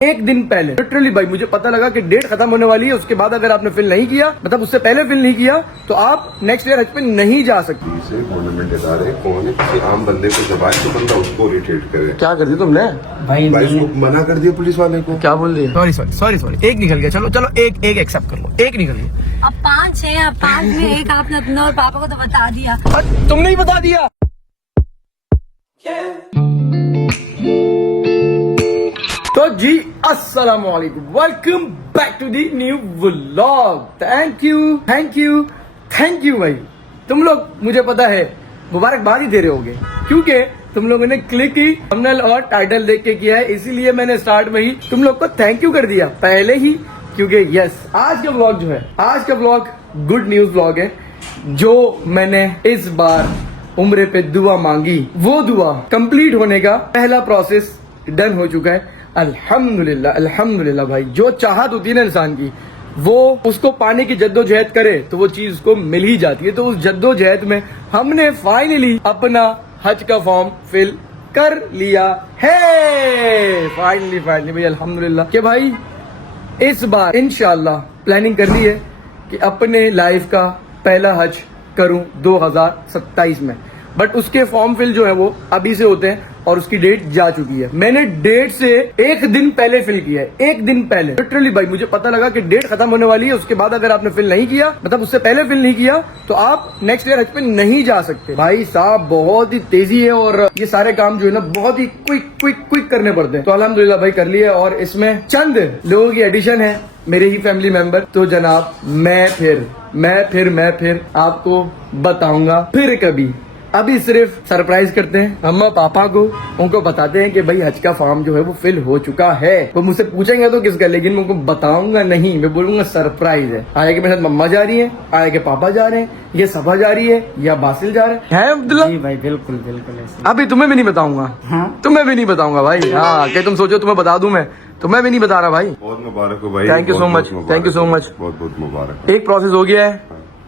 एक दिन पहले लिटरली भाई मुझे पता लगा कि डेट खत्म होने वाली है, उसके बाद अगर आपने फिल नहीं किया, मतलब उससे पहले फिल नहीं किया, तो आप नेक्स्ट ईयर हज पे नहीं जा सकते। गवर्नमेंट इदारे कौन है, किसी आम बंदे को जब आए तो बंदा उसको इरिटेट करे। क्या कर दिया तुमने भाई उसको मना कर दिया पुलिस वाले को। क्या बोल दिया? सॉरी एक निकल गया। चलो चलो एक एक्सेप्ट कर लो, एक निकल गया। अब 5 है, अब 5 में एक आपने अपने और पापा को तो बता दिया। तुमने ही बता दिया। तो जी अस्सलाम वालेकुम, welcome back to the new vlog. Thank you भाई, तुम लोग मुझे पता है मुबारकबाद ही दे रहे होगे, क्योंकि तुम लोगों ने क्लिक ही थंबनेल और टाइटल देख के किया है, इसीलिए मैंने स्टार्ट में ही तुम लोग को थैंक यू कर दिया पहले ही, क्योंकि यस आज का व्लॉग जो है, आज का व्लॉग गुड न्यूज व्लॉग है। जो मैंने इस बार उम्रे पे दुआ मांगी, वो दुआ कंप्लीट होने का पहला प्रोसेस डन हो चुका है। अल्हम्दुलिल्लाह भाई, जो चाहत होती है ना इंसान की, वो उसको पाने की जद्दोजहद करे तो वो चीज उसको मिल ही जाती है। तो उस जद्दोजहद में हमने फाइनली अपना हज का फॉर्म फिल कर लिया है। फाइनली भाई अल्हम्दुलिल्लाह कि भाई इस बार इंशाल्लाह प्लानिंग कर ली है कि अपने लाइफ का पहला हज करूं 2027 में। बट उसके फॉर्म फिल जो है वो अभी से होते हैं और उसकी डेट जा चुकी है। मैंने डेट से एक दिन पहले फिल किया है, एक दिन पहले। लिटरली भाई मुझे पता लगा कि डेट खत्म होने वाली है, उसके बाद अगर आपने फिल नहीं किया, मतलब उससे पहले फिल नहीं किया, तो आप नेक्स्ट ईयर हज पे नहीं जा सकते। भाई साहब बहुत ही तेजी है और ये सारे काम जो है ना बहुत ही क्विक करने पड़ते हैं। तो अल्हम्दुलिल्लाह भाई कर लिया। और इसमें चंद लोगों की एडिशन है, मेरे ही फैमिली मेंबर। तो जनाब मैं फिर आपको बताऊंगा फिर कभी। अभी सिर्फ सरप्राइज करते हैं अम्मा पापा को, उनको बताते हैं कि भाई हज का फॉर्म जो है वो फिल हो चुका है। वो मुझसे पूछेंगे तो किसका, लेकिन मैं उनको बताऊंगा नहीं, मैं बोलूंगा सरप्राइज है। आगे के मेरे साथ मम्मा जा रही है, आगे के पापा जा रहे हैं, ये सभा जा रही है या बासिल जा रहे हैं। अब्दुल्ला जी भाई बिल्कुल ऐसे। अभी तुम्हें भी नहीं बताऊंगा। हाँ? तुम्हें भी नहीं बताऊंगा भाई। हाँ क्या तुम सोचो तुम्हें बता दूं मैं, तो मैं भी नहीं बता रहा भाई। बहुत मुबारक हो भाई, thank you so much, thank you so much. बहुत मुबारक। एक प्रोसेस हो गया है,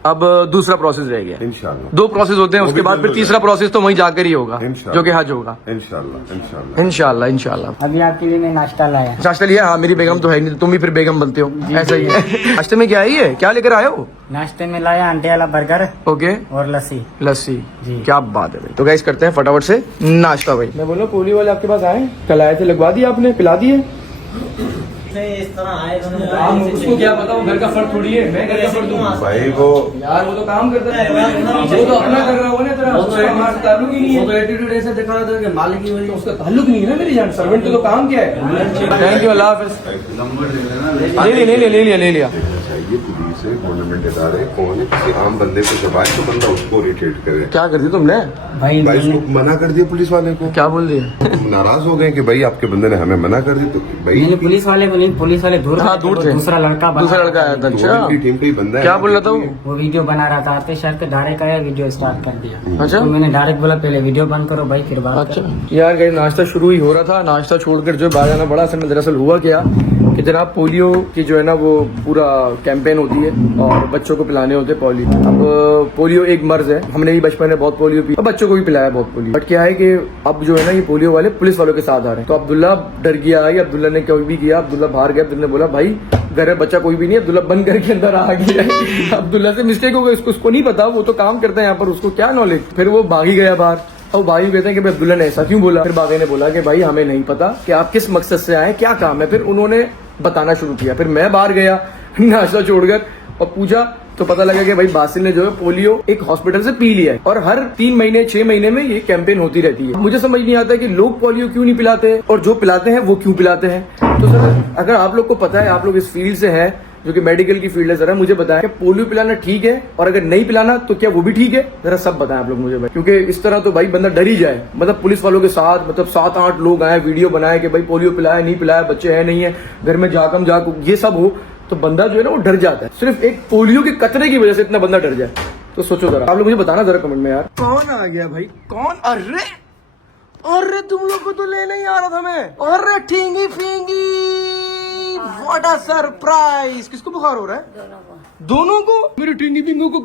अब दूसरा प्रोसेस रह गया। इंशाल्लाह 2 प्रोसेस होते हैं, उसके बाद फिर तीसरा प्रोसेस तो वहीं जाकर ही होगा, इंशाल्लाह। जो कि हज होगा। इंशाल्लाह। अभी आपके लिए मैं नाश्ता लाया। नाश्ता लिया? हाँ मेरी बेगम तो है नहीं, तुम ही फिर बेगम बनते हो, ऐसा ही है। नाश्ते में क्या है, क्या लेकर आए हो? नाश्ते में लाया अंडे वाला बर्गर ओके और लस्सी जी, क्या बात है भाई। तो गाइस करते हैं फटाफट से नाश्ता भाई। मैं बोला पोलियो वाले आपके पास आए, कल आए थे, लगवा दिया आपने, पिला दिए? इस तरह आए उसको क्या पता, वो घर का फर्क थोड़ी है, मैं घर का फर्क दूं भाई। वो यार वो तो काम करता है, वो तो अपना कर रहा होगा ना तेरा, उसका हमारा ताल्लुक ही नहीं है। तो एटीट्यूड ऐसे दिखा रहा था कि मालिक की वजह उसका ताल्लुक नहीं है ना मेरी जान, सर्वेंट तो काम क्या है। थैंक यू, अल्लाह हाफिज। ले लिया। चाहिए पुलिस है, गवर्नमेंट इदारे कौन है, किसी आम बंदे को जब आए तो बंदा उसको इरिटेट करे। क्या कर दिया तुमने? भाई भाई उसको मना कर दिया पुलिस वाले को। क्या बोल दिया? नाराज हो गए कि भाई आपके बंदे ने हमें मना कर दी। तो भाई पुलिस वाले को नहीं, पुलिस वाले दूर हाँ, दूर थे। दूसरा लड़का आया था। अच्छा उनकी टीम का ही बंदा है। क्या बोल रहा था वो वीडियो बना रहा था, आते शहर के डायरेक्ट आया, वीडियो स्टार्ट कर दिया। अच्छा तो मैंने डायरेक्ट बोला पहले वीडियो बंद करो भाई, फिर बात अच्छा यार कहीं नाश्ता शुरू ही हो रहा था, नाश्ता छोड़कर जो बाहर जाना पड़ा। असल में दरअसल हुआ क्या कि जनाब पोलियो की जो है ना वो पूरा कैंपेन होती है और बच्चों को पिलाने होते हैं पोलियो। अब पोलियो एक मर्ज है, हमने भी बचपन में बहुत पोलियो पी, अब बच्चों को भी पिलाया बहुत पोलियो। बट क्या है कि अब जो है ना ये पोलियो वाले पुलिस वालों के साथ आ रहे हैं। तो अब्दुल्ला डर गया, अब्दुल्ला ने क्या भी किया, अब्दुल्ला बाहर गया, अब्दुल्ला ने बोला भाई घर में बच्चा कोई भी नहीं है, अब्दुल्ला बंद करके अंदर आ गया। अब्दुल्ला से मिस्टेक हो गई, उसको नहीं पता, वो तो काम करता है यहाँ पर, उसको क्या नॉलेज। फिर वो भागी गया बाहर। और भाई कहते हैं कि भाई अब्दुल्ला ने ऐसा क्यों बोला। फिर बागी ने बोला कि भाई हमें नहीं पता कि आप किस मकसद से आए, क्या काम है। फिर उन्होंने बताना शुरू किया। फिर मैं बाहर गया नाश्ता छोड़कर और पूछा तो पता लगा कि भाई बासिल ने जो है पोलियो एक हॉस्पिटल से पी लिया है और हर 3 महीने 6 महीने में ये कैंपेन होती रहती है। मुझे समझ नहीं आता कि लोग पोलियो क्यों नहीं पिलाते और जो पिलाते हैं वो क्यों पिलाते हैं। तो सर अगर आप लोग को पता है, आप लोग इस फील्ड से हैं, जो कि मेडिकल की फील्ड है, जरा मुझे बताएं कि पोलियो पिलाना ठीक है और अगर नहीं पिलाना तो क्या वो भी ठीक है, जरा सब बताएं आप लोग मुझे भाई। क्योंकि इस तरह तो भाई बंदा डर ही जाए। मतलब पुलिस वालों के साथ मतलब 7-8 लोग आए, वीडियो बनाए कि भाई पोलियो पिलाया नहीं पिलाया, बच्चे है नहीं है, घर में जाकम ये सब हो, तो बंदा जो है ना वो डर जाता है। सिर्फ एक पोलियो के कतरे की वजह से इतना बंदा डर जाए, तो सोचो जरा। आप लोग मुझे बताना जरा कमेंट में यार, कौन आ गया भाई, कौन? अरे तुम लोग को तो लेने ही आ रहा था मैं। अरे ठींगी फींगी, व्हाट अ सरप्राइज। किसको बुखार हो रहा है? दोनों को। मेरे टींगी पिंगू को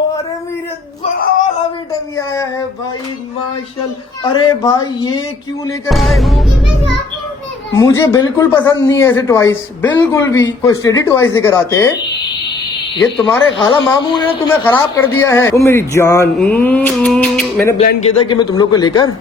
अरे मेरे बड़ा वाला बेटा भी आया है भाई, माशाल्लाह। अरे भाई ये क्यों लेकर आए हो? मुझे बिल्कुल पसंद नहीं है ऐसे टॉयज, बिल्कुल भी। कोई स्टडी टॉयज लेकर आते, ये तुम्हारे खाला मामू ने तुम्हें खराब कर दिया है। तुम मेरी जान। मैंने प्लान किया था कि मैं तुम लोग को लेकर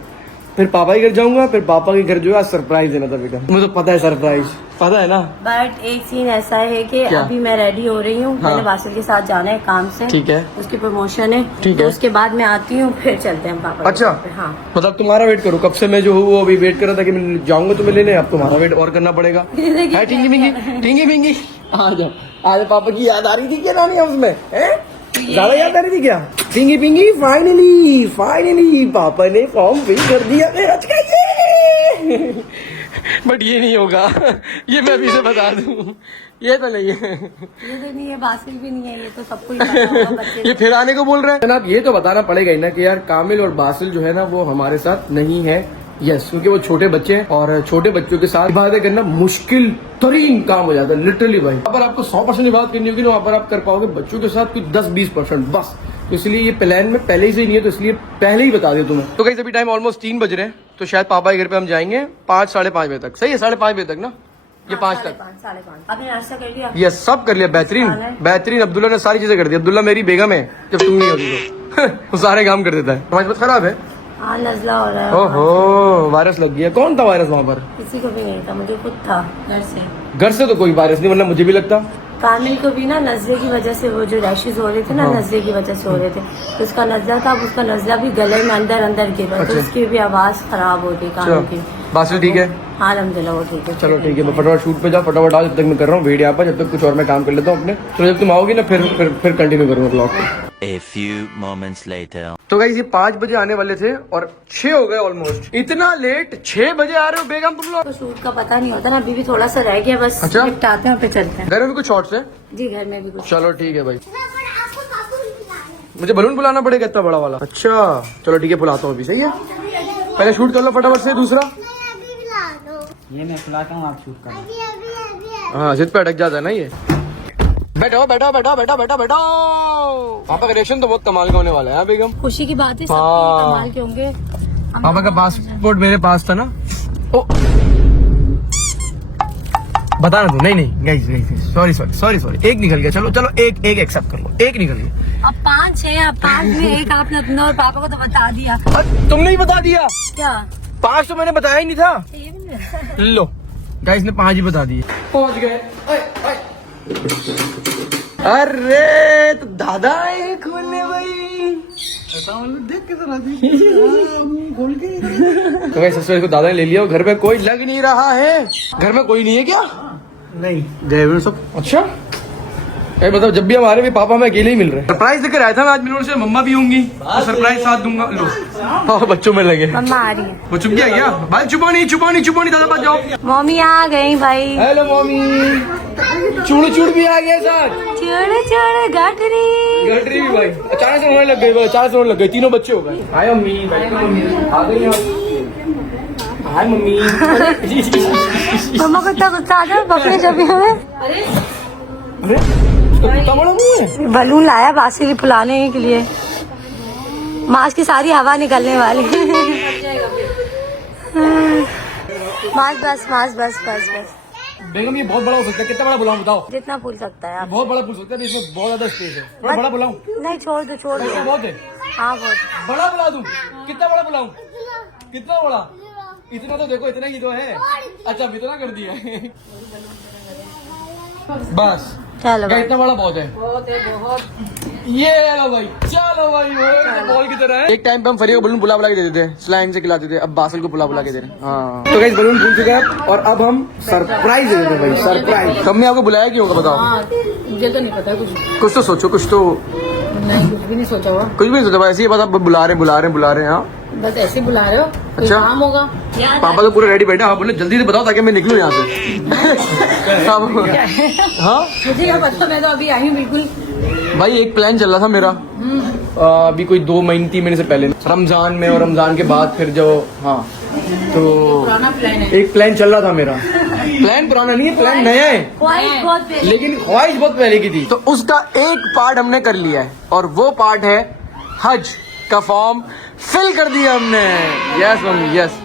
फिर पापा के घर जाऊंगा, फिर पापा के घर जो है सरप्राइज देना था बेटा। तुम्हें तो पता है सरप्राइज, पता है ना। बट एक सीन ऐसा है कि क्या? अभी मैं रेडी हो रही हूँ। हाँ। मैंने बासिल के साथ जाना है काम से। ठीक है। उसकी प्रमोशन है। ठीक तो है। उसके बाद मैं आती हूँ, फिर चलते हैं पापा के अच्छा। घर पे। हाँ। मतलब तुम्हारा वेट करो, कब से मैं जो हूँ वो अभी वेट कर रहा था कि मैं जाऊंगा तुम्हें लेने, अब तुम्हारा वेट और करना पड़ेगा। है टिंगी बिंगी, टिंगी बिंगी, आ जाओ। आज पापा की याद आ रही थी क्या नानी हाउस में? ज्यादा याद आ रही थी क्या? टिंगी बिंगी, फाइनली फाइनली पापा ने फॉर्म फिल कर दिया मेरा। बट ये नहीं होगा, ये मैं अभी से बता दूं, ये तो नहीं है। ये तो नहीं है, बासिल भी नहीं है, ये तो सबको ही पता होगा बच्चे ये फिर आने को बोल रहे हैं जनाब। ये तो बताना पड़ेगा ही ना कि यार कामिल और बासिल जो है ना वो हमारे साथ नहीं है। यस, क्योंकि वो छोटे बच्चे हैं और छोटे बच्चों के साथ इबादत करना मुश्किल तरीन काम हो जाता है लिटरली भाई। अगर आपको 100% इबादत करनी होगी ना, वहाँ पर आप कर पाओगे, बच्चों के साथ कुछ 10-20% बस। तो इसलिए ये प्लान में पहले ही से नहीं है, तो इसलिए पहले ही बता दिया तुम्हें। तो कहीं अभी टाइम ऑलमोस्ट 3 बज रहे हैं, तो शायद पापा के घर पे हम जाएंगे 5-5:30 बजे तक। सही है, 5:30 बजे तक ना, ये 5 तक। 5:30। आपने नाश्ता कर लिया? ये सब कर लिया, बेहतरीन बेहतरीन। अब्दुल्ला ने सारी चीजें कर दी। अब्दुल्ला मेरी बेगम है, जब तुम नहीं होती तो वो सारे काम कर देता है। तुम्हारी बात खराब है। हाँ, नजला हो रहा है। ओहो, वायरस लग गया। कौन था वायरस वहाँ पर? किसी को भी नहीं था, मुझे खुद था घर से। घर से तो कोई वायरस नहीं, वरना मुझे भी लगता। कामिल को भी ना नजले की वजह से, वो जो रैशेज हो रहे थे ना, हाँ। नजले की वजह से हो रहे थे। तो उसका नजला था, उसका नजला भी गले में अंदर अंदर गिरा। अच्छा। तो उसकी भी आवाज खराब हो गई कामिल की। बासिल ठीक है? हाँ अल्हम्दुलिल्लाह, वो ठीक है। चलो ठीक है, मैं फटाफट शूट पे जाओ, फटाफट आओ। जब तक मैं कर रहा हूँ वेट यहाँ पर, जब तक कुछ और मैं काम कर लेता हूँ अपने। तो जब तुम आओगी ना फिर कंटिन्यू करूंगा ब्लॉग को। A few moments later. तो गाइस ये 5 बजे आने वाले थे और 6 हो गए ऑलमोस्ट। इतना लेट 6 बजे आ रहे हो बेगम तुम लोग? तो शूट का पता नहीं होता ना, अभी भी थोड़ा सा रह गया, बस अच्छा। निपटाते हैं फिर चलते हैं। घर में भी कुछ शॉर्ट्स है? जी घर में भी कुछ। चलो ठीक है भाई। मुझे बलून बुलाना पड़ेगा इतना बड़ा वाला? अच्छा चलो ठीक है, बुलाता हूँ अभी। सही है, पहले शूट कर लो फटाफट से। दूसरा ये मैं खिलाता हूँ, आप शूट करो। हाँ, जिद पे अटक जाता है ना ये। बैठो बैठो बैठो बैठो बैठो बैठो। पापा का रिएक्शन तो बहुत कमाल का होने वाला है। हाँ बेगम, खुशी की बात है, हाँ। सबके कमाल के होंगे। पापा का पासपोर्ट मेरे पास था ना। ओ बताना तू। नहीं गाइस, सॉरी एक निकल गया। चलो चलो, एक एक्सेप्ट कर लो, एक निकल गया। अब 5 है, अब 5 में एक आपने अपना और पापा को तो बता दिया। तुमने ही बता दिया? क्या? 5 तो मैंने बताया ही नहीं था। ये भी नहीं। लो गाइस ने 5 ही बता दिए। पहुंच गए। अरे तो दादा है खोलने भाई। देख के तो गाइस ससुर को दादा ने ले लिया। घर में कोई लग नहीं रहा है। घर में कोई नहीं है क्या? नहीं, गए हुए सब। अच्छा मतलब जब भी हमारे भी पापा में अकेले ही मिल रहे हैं। सरप्राइज लेकर आया था मैं आज मिलने से। मम्मा भी होंगी तो सरप्राइज साथ दूंगा। लो हाँ, बच्चों में लगे। मम्मा आ रही है। वो चुप गया क्या भाई? छुपो नहीं दादा पास जाओ। मम्मी आ गई भाई। Hello mummy. चूड़ भी आ गया साथ। छोड़े गटरी भी भाई अचानक से होने लग गए। तीनों बच्चे हो गए। हाय मम्मी, आ गई आप। हाय मम्मी। मम्मा को इतना गुस्सा आ जाए बकरे जब हमें। अरे तो कितना बड़ा मुंह है। बलून लाया बासी की फुलाने के लिए। मास्क की सारी हवा निकलने वाली। मास्क बस। बेगम ये बहुत बड़ा हो सकता है। कितना बड़ा बुलाऊं बताओ? जितना फूल सकता है आप। बहुत बड़ा फूल सकता है, इसमें बहुत ज्यादा स्पेस है। थोड़ा बड़ा बुलाऊं? नहीं, छोड़ दो। ऐसा बहुत है। हाँ बहुत। बड़ा बुला दूं? कितना बड़ा बुलाऊं? कितना बड़ा? इतना तो देखो, इतना ही तो है। अच्छा अब इतना कर दिया है। बस चलो क्या इतना बड़ा बहुत है? ये लो भाई, चलो भाई, बॉल की तरह है। एक टाइम पे हम फरी को बलून बुला के दे देते हैं, स्लाइन से खिलाते थे। अब बासल को बुला के दे रहे हैं। हाँ तो गाइस बलून भूल चुके हैं और अब हम सरप्राइज दे देते हैं भाई। सरप्राइज कब मैं आपको बुलाया क्यों होगा बताओ? मुझे तो नहीं पता कुछ तो सोचो, कुछ तो। नहीं, कुछ भी नहीं सोचा हुआ। कुछ भी नहीं सोचा भाई, ऐसे ही बता बुला रहे हैं। हाँ बस ऐसे बुला रहे हो। अच्छा काम होगा। पापा तो पूरे रेडी बैठे। हाँ बोले जल्दी से बताओ ताकि मैं निकलूं यहाँ से। हाँ मुझे क्या पता, मैं तो अभी आई हूँ बिल्कुल। भाई एक प्लान चल रहा था मेरा अभी कोई 2-3 महीने से पहले, रमजान में और रमजान के बाद फिर जो। हाँ तो पुराना प्लान है। एक प्लान चल रहा था मेरा। प्लान पुराना नहीं है, प्लान नया है, ख्वाहिश बहुत पहले। लेकिन ख्वाहिश बहुत पहले की थी। तो उसका एक पार्ट हमने कर लिया है और वो पार्ट है हज का फॉर्म फिल कर दिया हमने। यस मम्मी यस,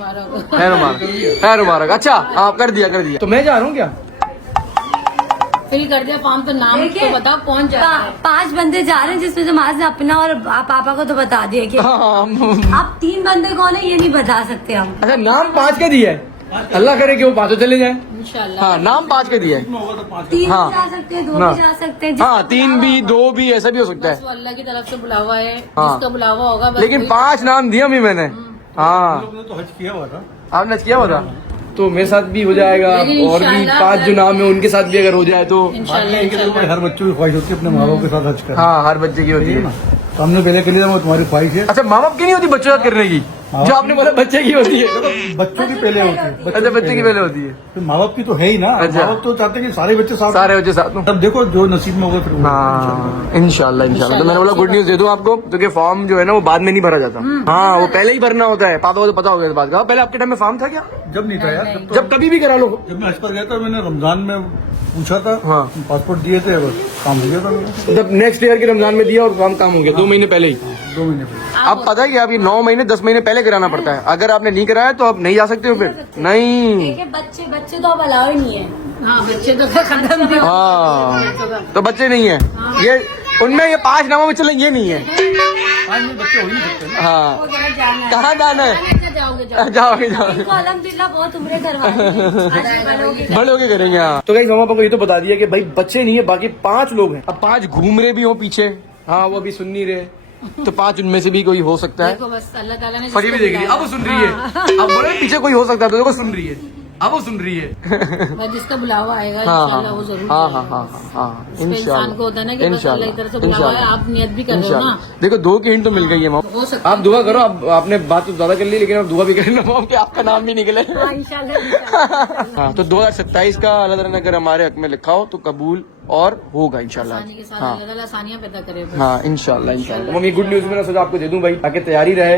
खैर मुबारक। अच्छा आप कर दिया तो मैं जा रहा हूँ क्या? फिल कर दिया फॉर्म, तो नाम तो बताओ कौन जा रहा है। 5 बंदे जा रहे हैं जिसमें से माज ने अपना और पापा को तो बता दिया कि आप 3 बंदे कौन है ये नहीं बता सकते हम। अच्छा नाम 5 का दिया है, अल्लाह करे कि वो 5 चले जाए। इंशाल्लाह। हाँ नाम 5 का दिया है। 3 हाँ। भी जा सकते हैं, 2 हाँ। भी जा सकते हैं। हाँ 3 भी 2 भी ऐसा भी हो सकता बस है, वो अल्लाह की तरफ से बुलावा है, हाँ। जिसका बुलावा होगा बस लेकिन वही- 5 नाम दिया भी मैंने। हाँ तो हज किया हुआ था। आपने किया हुआ था, तो मेरे साथ भी हो जाएगा लेकिन और भी इंशाल्लाह 5 जो नाम है उनके साथ भी अगर हो जाए तो। इंशाल्लाह हर इंशाल्लाह। बच्चों की ख्वाहिश होती है अपने माँ बाप के साथ हज करना। हाँ हर बच्चे की होती है। तो हमने पहले के लिए वो तुम्हारी ख्वाहिश है। अच्छा माँ बाप की नहीं होती बच्चों के साथ करने की, जो आपने बोला बच्चे की होती है। बच्चों की पहले होती है। अच्छा बच्चे की पहले होती है। तो माँ बाप की तो है ही ना। अच्छा। माँ बाप तो चाहते हैं कि सारे बच्चे साथ। सारे बच्चे साथ में। तब देखो जो नसीब में होगा फिर वो। हाँ इंशाल्लाह। तो मैंने बोला गुड न्यूज दे दूं आपको, क्योंकि फॉर्म जो है ना वो बाद में नहीं भरा जाता। हाँ वो पहले ही भरना होता है। पापा को तो पता हो गया इस बात का। पहले आपके टाइम में फॉर्म था क्या? जब नहीं था यार, जब कभी भी करा लो। जब मैं हज पर गया था मैंने रमजान में पूछा था। हाँ। पासपोर्ट दिए थे, बस काम हो गया था मेरा। जब नेक्स्ट ईयर के रमजान में दिया और फॉर्म काम हो गया 2 महीने पहले ही। 2 महीने पहले। अब पता है कि आप ये 9 महीने 10 महीने पहले कराना पड़ता है। अगर आपने नहीं कराया तो आप नहीं जा सकते हो फिर। नहीं देखिए बच्चे तो अब अलाउ ही नहीं है। हाँ बच्चे तो खत्म नहीं हो- हाँ तो बच्चे नहीं है ये, उनमें ये 5 नामों में चले ये नहीं है। आज में बच्चे हो ही नहीं सकते ना। हाँ वो जरा जाना है। कहाँ जाना है? जाओगे जाओगे इनको अल्हम्दुलिल्लाह बहुत उम्र करवाई। बड़े होके करेंगे। हाँ तो कहीं मामा पापा को ये तो बता दिया कि भाई बच्चे नहीं है, बाकी 5 लोग हैं। अब 5 घूम रहे भी हो पीछे, हाँ वो अभी सुन नहीं रहे, तो 5 उनमें से भी कोई हो सकता है। देखो बस अल्लाह ताला ने फरी भी देख रही है, अब वो सुन रही है। अब बोले पीछे कोई हो सकता है तो देखो सुन रही है, अब वो सुन रही है। बस जिसका बुलावा आएगा हाँ इंशाल्लाह वो जरूर हाँ जाएगा। हाँ हाँ हाँ इस पे इंसान को होता है ना कि बस अल्लाह की तरफ से बुलावा है, आप नियत भी कर रहे हो ना। देखो 2 की हिंट तो मिल गई है मामा। हो सकता आप दुआ करो, अब आपने बात तो ज्यादा कर ली, लेकिन आप दुआ भी कर लेना मामा कि आपका नाम भी निकले। हाँ तो 2027 का अल्लाह ताला ने अगर हमारे हक में लिखा हो तो कबूल और होगा इंशाल्लाह। आसानी के साथ हाँ अल्लाह ताला आसानियां पैदा करे बस। हाँ इंशाल्लाह इंशाल्लाह। तो मम्मी गुड न्यूज मैंने सोचा आपको दे दूं भाई, ताकि तैयारी रहे।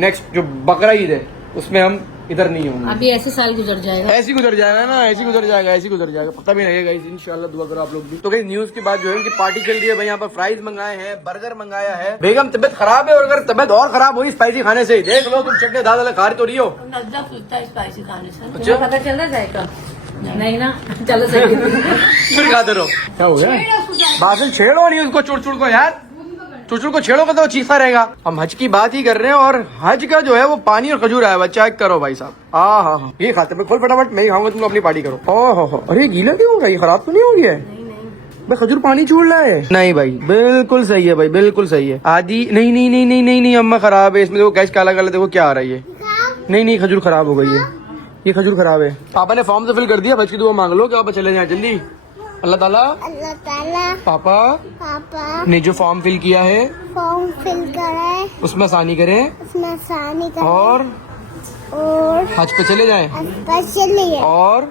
नेक्स्ट जो बकरा ईद है उसमें हम इधर नहीं होंगे। अभी ऐसे साल गुजर जाएगा। ऐसी गुजर जाएगा ना, ऐसी गुजर जाएगा, ऐसी गुजर जाएगा, पता भी नहीं लगेगा। इंशाल्लाह दुआ करो आप लोग भी। तो कहीं न्यूज की बात जो है कि पार्टी चल रही है भाई। यहाँ पर फ्राइज मंगाए हैं, बर्गर मंगाया है। बेगम तबियत खराब है, और अगर तबियत और खराब हुई स्पाइसी खाने से, देख लो तुम चटने दाल खा रही तो रही हो। नजला फूलता है स्पाइसी खाने से। अच्छा। तुम्हें पता चल रहा जाएगा। नहीं ना चलो सही। फिर खाते रहो। क्या हो गया? बादल छेड़ो नहीं उसको, चुड़चुड़ को यार, चुड़चुड़ को छेड़ो का तो चीखता रहेगा। हम हज की बात ही कर रहे हैं, और हज का जो है वो पानी और खजूर आया हुआ, चेक करो भाई साहब। हाँ हाँ ये खाते हैं। खोल फटाफट, मैं ही खाऊंगा, तुम अपनी पार्टी करो। ओहो अरे गीला क्यों हो गया? ये खराब तो नहीं हो गया है? भाई खजूर पानी छोड़ रहा है। नहीं भाई बिल्कुल सही है भाई, बिल्कुल सही है। आदि नहीं नहीं नहीं नहीं नहीं नहीं अम्मा खराब है इसमें। देखो गैस काला काला देखो क्या आ रहा है ये। नहीं नहीं खजूर खराब हो गई है, ये खजूर खराब है। पापा ने फॉर्म तो फिल कर दिया, बच की दुआ मांग लो कि आप चले जाए जल्दी। अल्लाह ताला पापा ने जो फॉर्म फिल किया है फॉर्म फिल करे, उसमें आसानी करें उसमें आसानी करे और हज पे चले जाएं। चलिए। और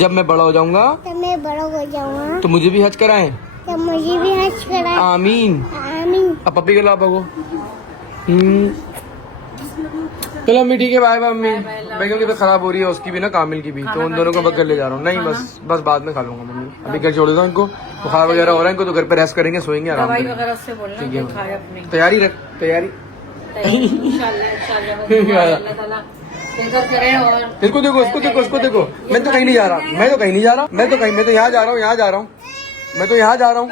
जब मैं बड़ा हो जाऊंगा तो मैं बड़ा हो जाऊंगा तो मुझे भी हज कराएं। तो मुझे भी हज करा। आमीन। आमीन। अब पप्पी के लाभ हो। चलो अम्मी ठीक है, बाय बाय अम्मी। बेगम की तबीयत खराब हो रही है, उसकी भी ना कामिल की भी, तो उन दोनों को बगल ले जा रहा हूँ। नहीं बस बाद में खा लूंगा मम्मी, अभी घर छोड़ देता हूँ इनको। बुखार वगैरह हो रहा है इनको, तो घर पे रेस्ट करेंगे, सोएंगे आराम दवाई से। वगैरह उससे बोलना ठीक है। कि खाए अपने। तैयारी रख, तैयारी। इंशाल्लाह इंशाल्लाह अल्लाह ताला बेहतर करे। और इसको देखो, इसको देखो, इसको देखो। मैं तो कहीं नहीं जा रहा, मैं तो कहीं नहीं जा रहा, मैं तो यहाँ जा रहा हूँ, यहाँ जा रहा हूँ, मैं तो यहाँ जा रहा हूँ।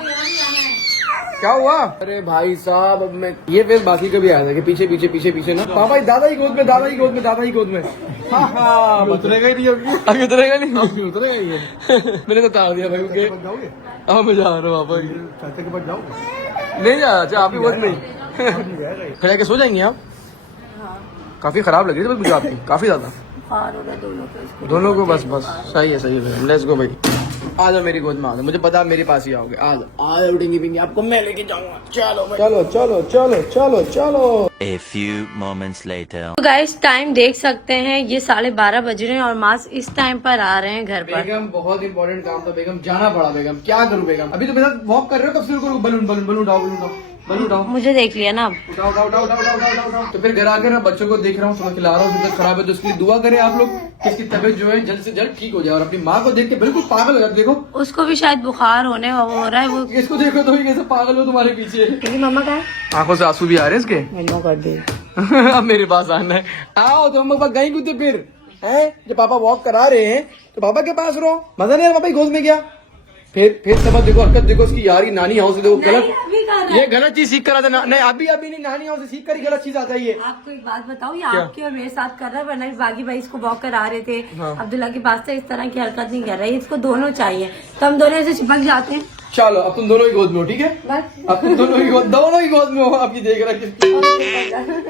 क्या हुआ? अरे भाई साहब अब मैं ये फेस बाकी का भी आया था कि पीछे पीछे पीछे पीछे ना। पापा दादा ही गोद में, दादा ही गोद में, दादा ही गोद में। हाँ उतरेगा ही नहीं अभी। अभी उतरेगा नहीं। उतरेगा ही नहीं। मैंने तो तार दिया भाई उनके। जाओगे? अब मैं जा रहा हूँ पापा की। चाचा के पास जाओगे? नहीं जा, अच्छा आपकी गोद में खड़ा के सो जाएंगे आप? काफी खराब लग रही थी बस मुझे आपकी, काफी ज्यादा। दोनों को बस सही है लेट्स गो भाई। आ जाओ मेरी गोद में, आ जाओ, मुझे पता है मेरे पास ही आओगे। आ जाओ उठेंगी पिंगी, आपको मैं लेके जाऊंगा। चलो भाई, चलो चलो चलो चलो चलो। A few moments later. तो गाइस टाइम देख सकते हैं, ये 12:30 बज रहे हैं और मास इस टाइम पर आ रहे हैं घर पर। बेगम बहुत इंपॉर्टेंट काम था बेगम, जाना पड़ा बेगम, क्या करूं बेगम। अभी तो मेरे साथ वॉक कर रहे हो, तब से बलून बलून बलून उठाओ, बलून उठाओ। बस उठाओ मुझे देख लिया ना अब। उठाओ उठाओ उठाओ उठाओ उठाओ उठाओ उठाओ। तो फिर घर आकर ना बच्चों को देख रहा हूँ, सुबह खिला रहा हूँ, फिर खराब है तो उसके लिए दुआ करें आप लोग कि इसकी तबीयत जो है जल्द से जल्द ठीक हो जाए। और अपनी माँ को देख के बिल्कुल पागल हो जाए। देखो उसको भी शायद बुखार होने हो रहा है वो। इसको देखो तो ये कैसे पागल हो तुम्हारे पीछे। मेरी मम्मा का है, आंखों से आंसू भी आ रहे हैं इसके। मम्मा कर दे। अब मेरे पास आना है। आओ तो मम्मा गई कुत्ते फिर हैं। जब पापा वॉक करा रहे हैं तो पापा के पास रहो। मजा नहीं आया पापा की गोद में गया। फिर सबक देखो, हरकत देखो उसकी यारी। नानी हाउस से देखो गलत, ये गलत चीज सीख कर आता है। नहीं अभी नहीं, नानी हाउस से सीख कर ही गलत चीज आता है ये। आपको एक बात बताऊं, ये आपके और मेरे साथ कर रहा है, वरना बागी भाई इसको वॉक करा रहे थे। हाँ। अब्दुल्ला के पास से इस तरह की हरकत नहीं कर रही, इसको दोनों चाहिए, तो हम दोनों ऐसे चिपक जाते हैं। चलो अब तुम दोनों की गोद में हो, ठीक है? बस अब तुम दोनों की गोद में हो। आपकी देख रहा किसकी?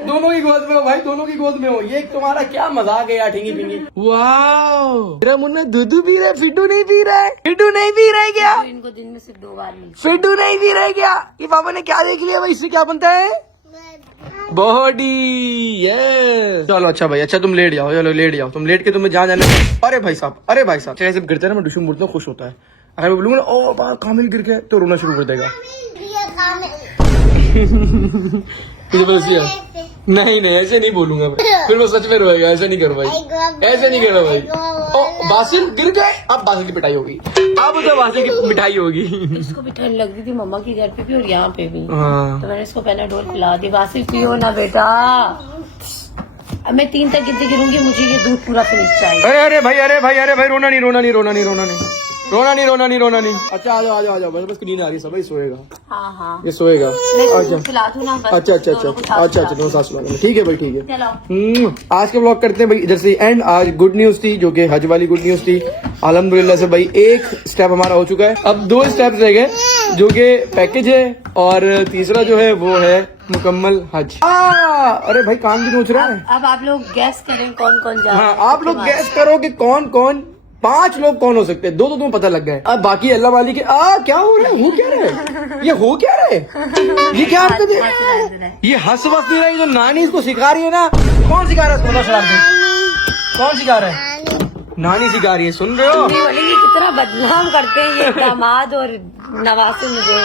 दोनों की गोद में हो भाई, दोनों की गोद में हो। ये तुम्हारा क्या मजाक है यार, ठिंगी पिंगी। वाओ, मेरा मुन्ना दूध पी रहा है, फिटू नहीं पी रहा है। फिटू नहीं पी रहा है क्या? तो इनको दिन में सिर्फ 2 बार मिलती फिटू नहीं पी रहा है क्या? ये पापा ने क्या देख लिया भाई, इससे क्या बनता है? बॉडी। यस चलो अच्छा भाई, अच्छा तुम लेट जाओ, चलो लेट जाओ, तुम लेट के तुम्हें जहाँ जाना है। अरे भाई साहब, अरे भाई साहब, जैसे गिरते हैं ना मैं डुशू मुड़ता हूँ, खुश होता है। अगर मैं बोलूंगा ना ओ बाहर कामिल गिर गया तो रोना शुरू कर देगा। तुझे बस ये नहीं ऐसे नहीं बोलूंगा मैं, फिर वो सच में रोएगा। ऐसे नहीं करो भाई, ऐसे नहीं करो भाई। ओ बासिल गिर गए, अब बासिल की पिटाई होगी, अब तो बासिल की मिठाई होगी। इसको भी ठंड लग रही थी मम्मा के घर पे भी और यहाँ पे भी, हाँ। तो मैंने इसको पहले डोल पिला दी। बासी पियो ना बेटा, अब मैं 3 तक कितने गिरूंगी, मुझे ये दूध पूरा फिनिश चाहिए। अरे भाई रोना नहीं। अच्छा आ जाओ बस नींद आ रही है, सब सोएगा। हाँ ये सोएगा। मैं अच्छा खिला दूं ना बस। अच्छा दोनों को साथ अच्छा खिला दूं। सास लगा, ठीक है भाई, ठीक है। चलो आज के ब्लॉग करते हैं भाई इधर से एंड। आज गुड न्यूज थी, जो कि हज वाली गुड न्यूज थी। अल्हम्दुलिल्लाह से भाई एक स्टेप हमारा हो चुका है, अब 2 स्टेप रह गए, जो कि पैकेज है, और तीसरा जो है वो है मुकम्मल हज। अरे भाई कान भी नोच रहा है। अब आप लोग गैस करें कौन कौन जा रहा है। हाँ आप लोग गैस करो कि कौन 5 लोग कौन हो सकते हैं। 2 तो तुम्हें पता लग गए, अब बाकी अल्लाह वाली के क्या हो रहा है, हो क्या रहा है, ये हो क्या रहा है, ये क्या हरकत है, ये हंस वस नहीं रही जो नानी इसको सिखा रही है ना। कौन सिखा रहा है इसको, कौन सिखा रहा है? नानी सिखा रही है, सुन रहे हो? बोलेंगे कितना बदनाम करते हैं ये दामाद और नवासे मुझे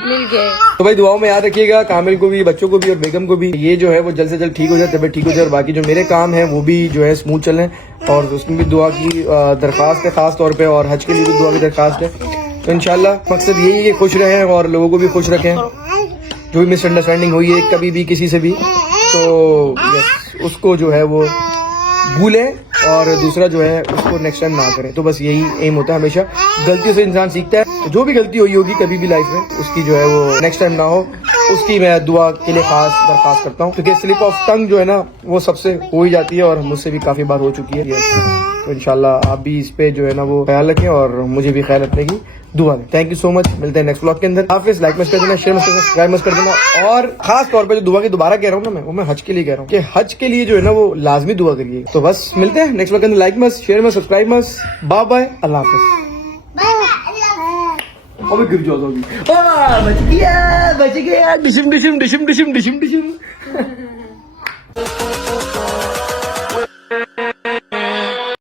मिल गए। तो भाई दुआओं में याद रखिएगा, कामिल को भी, बच्चों को भी और बेगम को भी। ये जो है वो जल्द से जल्द ठीक हो जाए, तबियत ठीक हो जाए, और बाकी जो मेरे काम है वो भी जो है स्मूथ चलें। और उसमें भी दुआ की दरख्वास्त है खास तौर पे, और हज के लिए भी दुआ की दरख्वास्त है। तो इंशाल्लाह मकसद यही है, खुश रहें और लोगों को भी खुश रखें। जो भी मिसअंडरस्टैंडिंग हुई है कभी भी किसी से भी, तो उसको जो है वो भूलें, और दूसरा जो है उसको नेक्स्ट टाइम ना करें। तो बस यही एम होता है हमेशा। गलतियों से इंसान सीखता है, तो जो भी गलती हुई होगी कभी भी लाइफ में, उसकी जो है वो नेक्स्ट टाइम ना हो, उसकी मैं दुआ के लिए खास दरखास्त करता हूँ। क्योंकि स्लिप ऑफ टंग जो है ना वो सबसे हो ही जाती है, और मुझसे भी काफी बार हो चुकी है। तो इंशाल्लाह आप भी इस पे जो है ना वो ख्याल रखें, और मुझे भी ख्याल रखने की दुआ दें। थैंक यू सो मच, मिलते हैं नेक्स्ट ब्लॉग के अंदर। हाफिज़। लाइक मत कर देना, शेयर मत कर देना, सब्सक्राइब मत कर देना, और खास तौर पे जो दुआ की दोबारा कह रहा हूँ ना मैं हज के लिए कह रहा हूँ कि हज के लिए जो है ना वो लाजमी दुआ करिए। तो बस मिलते हैं नेक्स्ट ब्लॉग के अंदर। लाइक मत, शेयर मत, सब्सक्राइब मत। बाय बाय, अल्लाह हाफिज़। अबे गिर जाओ, बच गया डिशम डिशम डिशम डिशम डिशम डिशम।